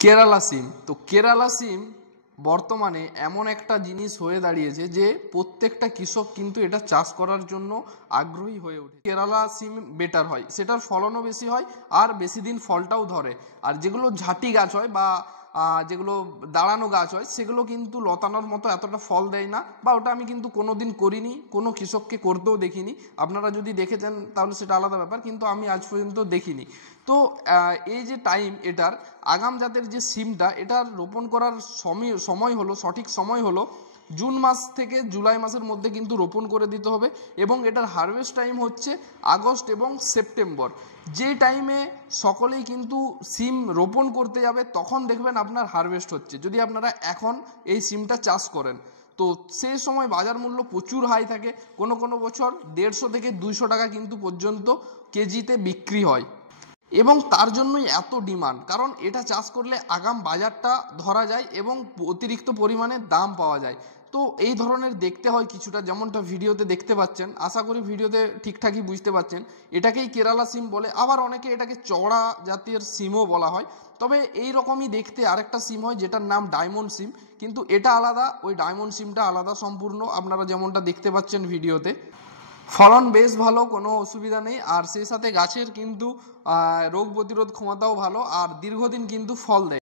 কেরালা সিম। তো কেরালা সিম বর্তমানে এমন একটা জিনিস হয়ে দাঁড়িয়েছে যে প্রত্যেকটা কৃষক কিন্তু এটা চাষ করার জন্য আগ্রহী হয়ে ওঠে। কেরালা সিম বেটার হয়, সেটার ফলনও বেশি হয় আর বেশি দিন ফলটাও ধরে। আর যেগুলো ঝাঁটি গাছ হয় বা যেগুলো দাঁড়ানো গাছ হয় সেগুলো কিন্তু লতানোর মতো এতটা ফল দেয় না, বা ওটা আমি কিন্তু কোনোদিন করিনি, কোনো কৃষককে করতেও দেখিনি। আপনারা যদি দেখেছেন তাহলে সেটা আলাদা ব্যাপার, কিন্তু আমি আজ পর্যন্ত দেখিনি। তো এই যে টাইম এটার আগাম জাতের যে সিমটা এটার রোপণ করার সময় হলো, সঠিক সময় হলো জুন মাস থেকে জুলাই মাসের মধ্যে কিন্তু রোপণ করে দিতে হবে। এবং এটার হারভেস্ট টাইম হচ্ছে আগস্ট এবং সেপ্টেম্বর। যে টাইমে সকলেই কিন্তু সিম রোপণ করতে যাবে তখন দেখবেন আপনার হারভেস্ট হচ্ছে, যদি আপনারা এখন এই সিমটা চাষ করেন। তো সেই সময় বাজার মূল্য প্রচুর হাই থাকে, কোনো কোনো বছর 150 থেকে 200 টাকা কিন্তু পর্যন্ত কেজিতে বিক্রি হয়। এবং তার জন্যই এত ডিমান্ড, কারণ এটা চাষ করলে আগাম বাজারটা ধরা যায় এবং অতিরিক্ত পরিমাণে দাম পাওয়া যায়। তো এই ধরনের দেখতে হয় কিছুটা, যেমনটা ভিডিওতে দেখতে পাচ্ছেন, আশা করি ভিডিওতে ঠিকঠাকই বুঝতে পাচ্ছেন। এটাকেই কেরালা সিম বলে, আবার অনেকে এটাকে চড়া জাতের সিমও বলা হয়। তবে এই রকমই দেখতে আরেকটা সিম হয় যেটার নাম ডায়মন্ড সিম, কিন্তু এটা আলাদা, ওই ডায়মন্ড সিমটা আলাদা সম্পূর্ণ, আপনারা যেমনটা দেখতে পাচ্ছেন ভিডিওতে। ফলন বেশ ভালো, কোনো অসুবিধা নেই। আর সেই সাথে গাছের কিন্তু রোগ প্রতিরোধ ক্ষমতাও ভালো আর দীর্ঘদিন কিন্তু ফল দেয়।